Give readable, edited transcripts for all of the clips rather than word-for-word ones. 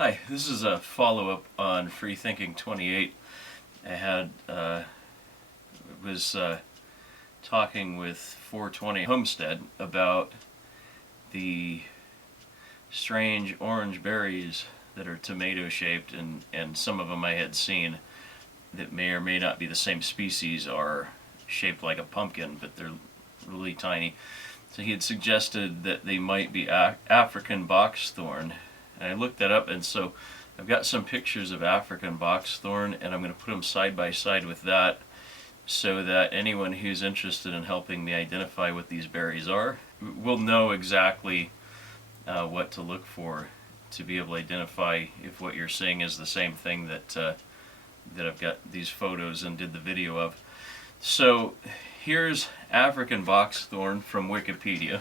Hi, this is a follow-up on Free Thinking 28. I was talking with 420 Homestead about the strange orange berries that are tomato-shaped, and some of them I had seen that may or may not be the same species are shaped like a pumpkin, but they're really tiny. So he had suggested that they might be African boxthorn. And I looked that up, and so I've got some pictures of African boxthorn, and I'm going to put them side by side with that so that anyone who's interested in helping me identify what these berries are will know exactly what to look for to be able to identify if what you're seeing is the same thing that I've got these photos and did the video of. So here's African boxthorn from Wikipedia.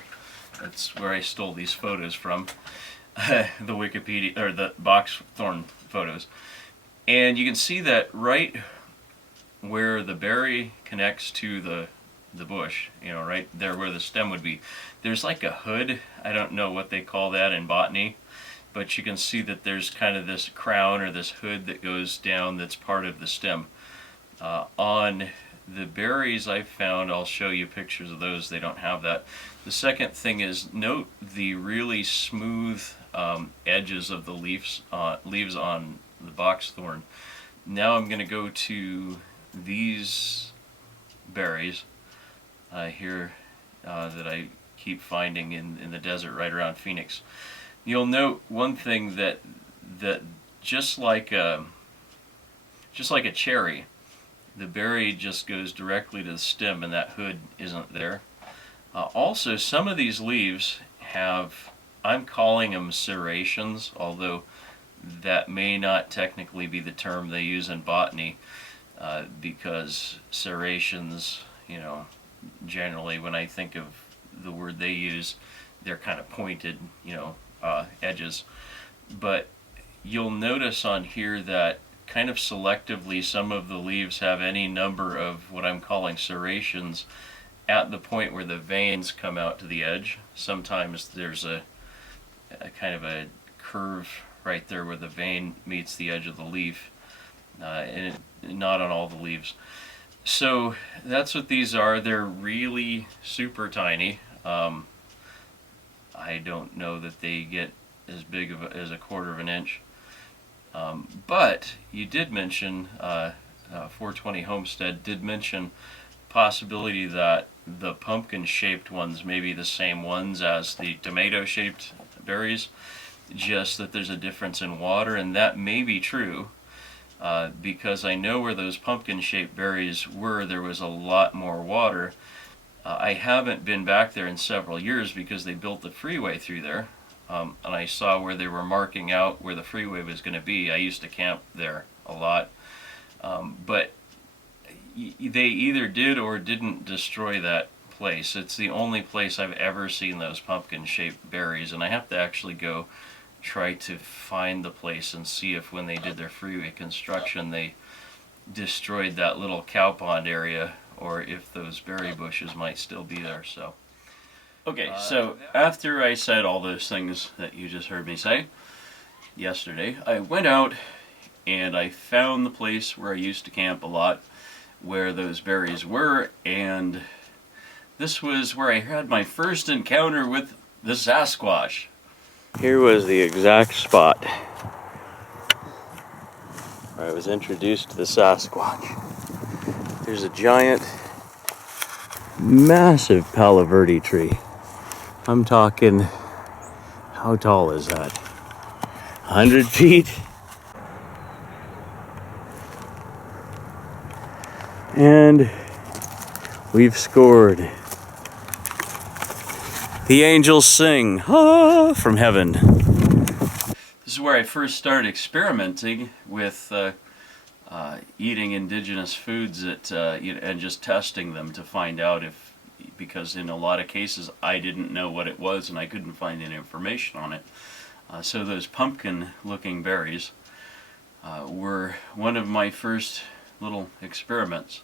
That's where I stole these photos from. The Wikipedia, or the boxthorn photos. And you can see that right where the berry connects to the bush, right there where the stem would be, there's like a hood. I don't know what they call that in botany, but you can see that there's kind of this crown or this hood that goes down that's part of the stem. On the berries I found, I'll show you pictures of those, they don't have that. The second thing is, note the really smooth edges of the leaves on the boxthorn. Now I'm going to go to these berries here that I keep finding in the desert right around Phoenix. You'll note one thing that just like a cherry, the berry just goes directly to the stem, and that hood isn't there. Also, some of these leaves have, I'm calling them serrations, although that may not technically be the term they use in botany, because serrations, generally when I think of the word they use, they're kind of pointed, edges. But you'll notice on here that kind of selectively some of the leaves have any number of what I'm calling serrations at the point where the veins come out to the edge. Sometimes there's a kind of a curve right there where the vein meets the edge of the leaf, and not on all the leaves. So that's what these are. They're really super tiny. I don't know that they get as big as a quarter of an inch. But you did mention, 420 Homestead did mention possibility that the pumpkin-shaped ones may be the same ones as the tomato-shaped berries, just that there's a difference in water, and that may be true, because I know where those pumpkin-shaped berries were, there was a lot more water. I haven't been back there in several years because they built the freeway through there, and I saw where they were marking out where the freeway was going to be. I used to camp there a lot, but they either did or didn't destroy that place. It's the only place I've ever seen those pumpkin-shaped berries, and I have to actually go try to find the place and see if when they did their freeway construction they destroyed that little cow pond area, or if those berry bushes might still be there. So okay, so after I said all those things that you just heard me say yesterday, I went out and I found the place where I used to camp a lot, where those berries were, and this was where I had my first encounter with the Sasquatch. Here was the exact spot where I was introduced to the Sasquatch. There's a giant, massive Palo Verde tree. I'm talking, how tall is that? 100 feet? And we've scored. The angels sing, ah, from heaven. This is where I first started experimenting with eating indigenous foods and just testing them to find out if, because in a lot of cases I didn't know what it was and I couldn't find any information on it. So those pumpkin-looking berries were one of my first little experiments.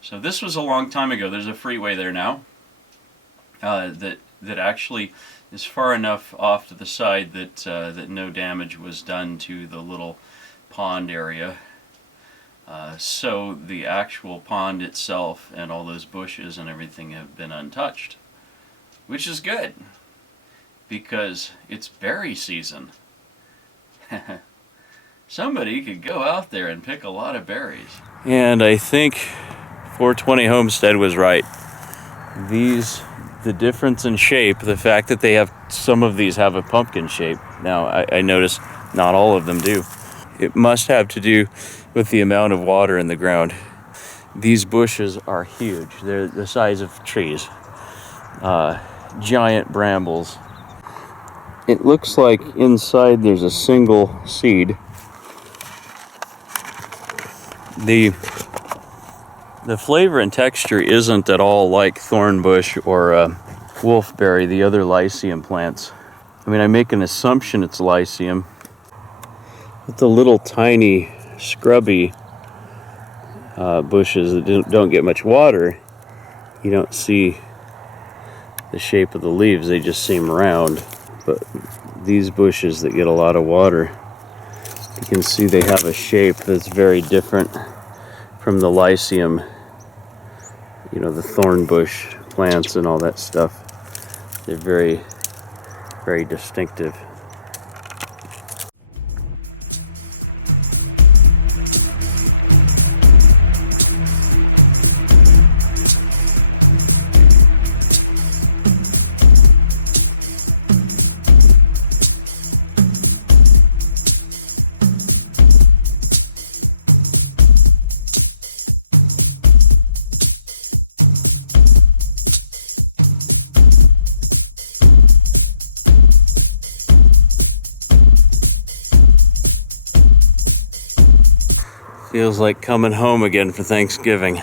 So this was a long time ago. There's a freeway there now that actually is far enough off to the side that that no damage was done to the little pond area. So the actual pond itself and all those bushes and everything have been untouched, which is good because it's berry season. Somebody could go out there and pick a lot of berries. And I think 420 Homestead was right. The difference in shape, the fact that they have, some of these have a pumpkin shape. Now, I notice not all of them do. It must have to do with the amount of water in the ground. These bushes are huge. They're the size of trees. Giant brambles. It looks like inside there's a single seed. The flavor and texture isn't at all like thornbush or wolfberry, the other lycium plants. I mean, I make an assumption it's lycium. But the little tiny scrubby bushes that don't get much water, you don't see the shape of the leaves, they just seem round. But these bushes that get a lot of water, you can see they have a shape that's very different from the lycium, you know, the thornbush plants and all that stuff. They're very, very distinctive. Feels like coming home again for Thanksgiving.